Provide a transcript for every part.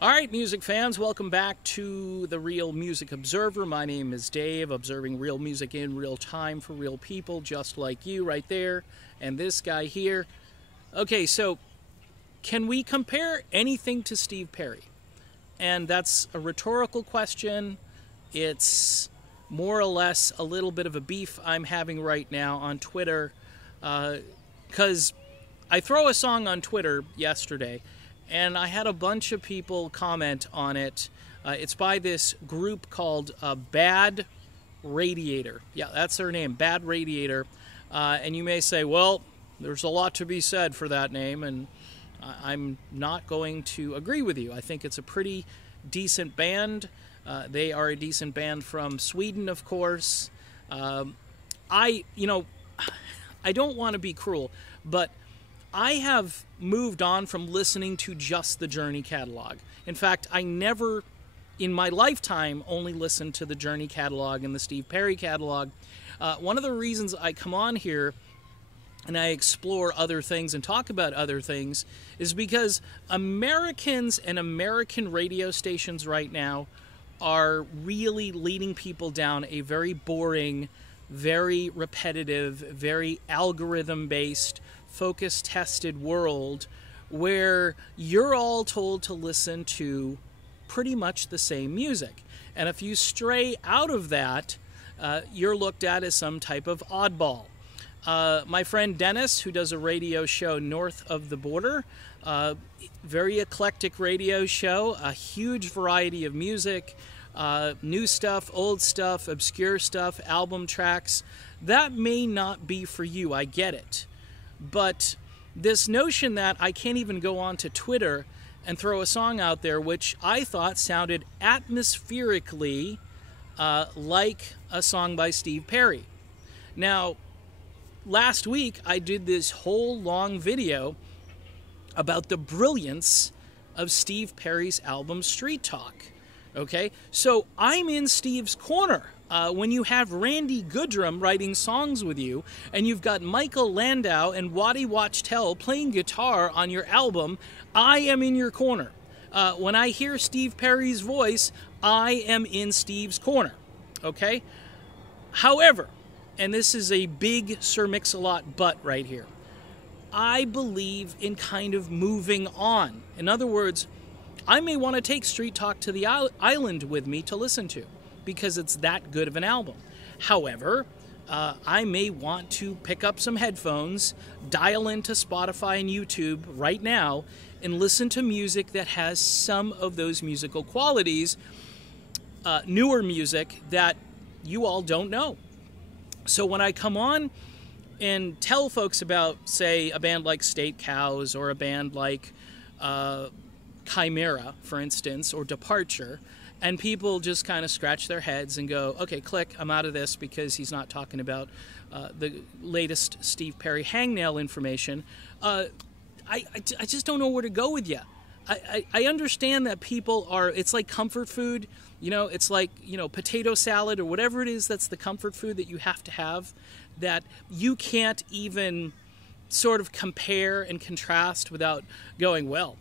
All right, music fans, welcome back to the Real Music Observer. My name is Dave, observing real music in real time for real people, just like you right there, and this guy here. Okay, so can we compare anything to Steve Perry? And that's a rhetorical question. It's more or less a little bit of a beef I'm having right now on Twitter, because I throw a song on Twitter yesterday, and I had a bunch of people comment on it. It's by this group called Bad Radiator. Yeah, that's their name, Bad Radiator. And you may say, well, there's a lot to be said for that name, and I'm not going to agree with you. I think it's a pretty decent band. They are a decent band from Sweden, of course. I don't want to be cruel, but I have moved on from listening to just the Journey catalog. In fact, I never, in my lifetime, only listened to the Journey catalog and the Steve Perry catalog. One of the reasons I come on here and I explore other things and talk about other things is because Americans and American radio stations right now are really leading people down a very boring, very repetitive, very algorithm-based, focus-tested world where you're all told to listen to pretty much the same music. And if you stray out of that, you're looked at as some type of oddball. My friend Dennis, who does a radio show north of the border, very eclectic radio show, a huge variety of music, new stuff, old stuff, obscure stuff, album tracks. That may not be for you, I get it. But this notion that I can't even go on to Twitter and throw a song out there, which I thought sounded atmospherically like a song by Steve Perry. Now, last week I did this whole long video about the brilliance of Steve Perry's album Street Talk. Okay, so I'm in Steve's corner. When you have Randy Goodrum writing songs with you, and you've got Michael Landau and Waddy Wachtel playing guitar on your album, I am in your corner. When I hear Steve Perry's voice, I am in Steve's corner. Okay? However, and this is a big Sir Mix-a-Lot but right here, I believe in kind of moving on. In other words, I may want to take Street Talk to the Island with me to listen to, because it's that good of an album. However, I may want to pick up some headphones, dial into Spotify and YouTube right now, and listen to music that has some of those musical qualities, newer music that you all don't know. So when I come on and tell folks about, say, a band like State Cows or a band like Chimera, for instance, or Departure, and people just kind of scratch their heads and go, okay, click, I'm out of this because he's not talking about the latest Steve Perry hangnail information. I just don't know where to go with you. I understand that people are, it's like comfort food, it's like, potato salad or whatever it is that's the comfort food that you have to have, that you can't even sort of compare and contrast without going, well,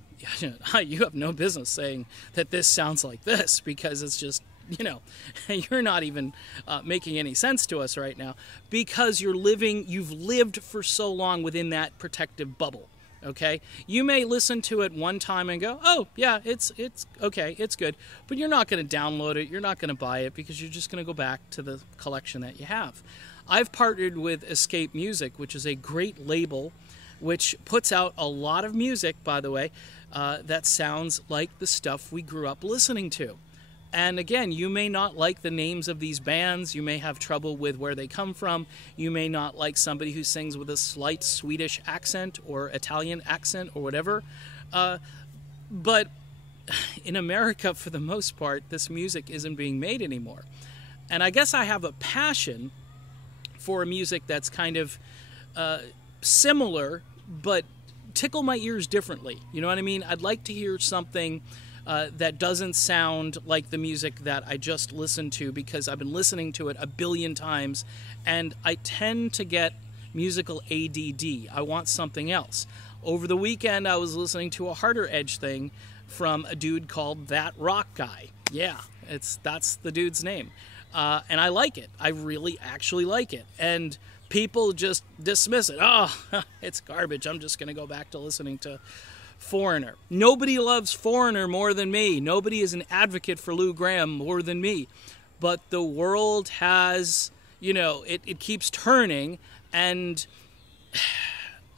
you have no business saying that this sounds like this, because it's just, you're not even making any sense to us right now, because you've lived for so long within that protective bubble. Okay, you may listen to it one time and go, oh yeah, it's okay, it's good, but you're not going to download it, you're not going to buy it, because you're just going to go back to the collection that you have. I've partnered with Escape Music, which is a great label which puts out a lot of music, by the way, that sounds like the stuff we grew up listening to. And again, you may not like the names of these bands, you may have trouble with where they come from, you may not like somebody who sings with a slight Swedish accent or Italian accent or whatever, but in America, for the most part, this music isn't being made anymore. And I guess I have a passion for music that's kind of similar, but tickle my ears differently. You know what I mean? I'd like to hear something that doesn't sound like the music that I just listened to, because I've been listening to it a billion times, and I tend to get musical ADD. I want something else. Over the weekend, I was listening to a harder edge thing from a dude called That Rock Guy. Yeah, that's the dude's name. And I like it. I really actually like it. And people just dismiss it. Oh, it's garbage. I'm just going to go back to listening to Foreigner. Nobody loves Foreigner more than me. Nobody is an advocate for Lou Gramm more than me. But the world has, it keeps turning. And,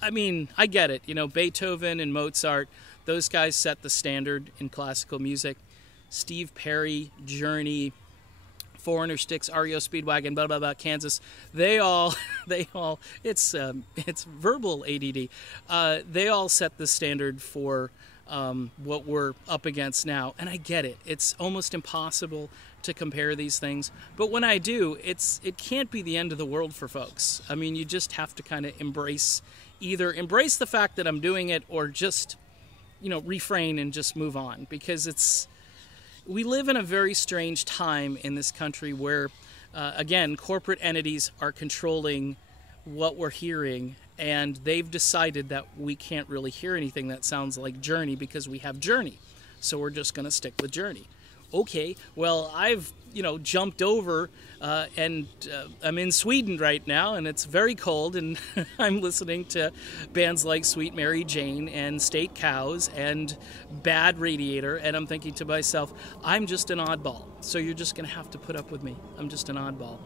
I mean, I get it. Beethoven and Mozart, those guys set the standard in classical music. Steve Perry, Journey, Foreigner, Styx, REO Speedwagon, blah blah blah, Kansas. They all, it's verbal ADD. They all set the standard for what we're up against now, and I get it. It's almost impossible to compare these things, but when I do, it can't be the end of the world for folks. I mean, you just have to kind of embrace the fact that I'm doing it, or just refrain and just move on, because we live in a very strange time in this country where, again, corporate entities are controlling what we're hearing, and they've decided that we can't really hear anything that sounds like Journey because we have Journey. So we're just going to stick with Journey. Okay, well, I've, jumped over and I'm in Sweden right now, and it's very cold, and I'm listening to bands like Sweet Mary Jane and State Cows and Bad Radiator, and I'm thinking to myself, I'm just an oddball, so you're just going to have to put up with me. I'm just an oddball.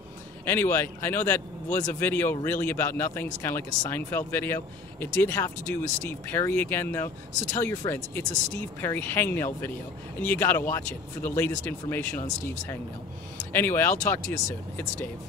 Anyway, I know that was a video really about nothing. It's kind of like a Seinfeld video. It did have to do with Steve Perry again, though. So tell your friends, it's a Steve Perry hangnail video, and you got to watch it for the latest information on Steve's hangnail. Anyway, I'll talk to you soon. It's Dave.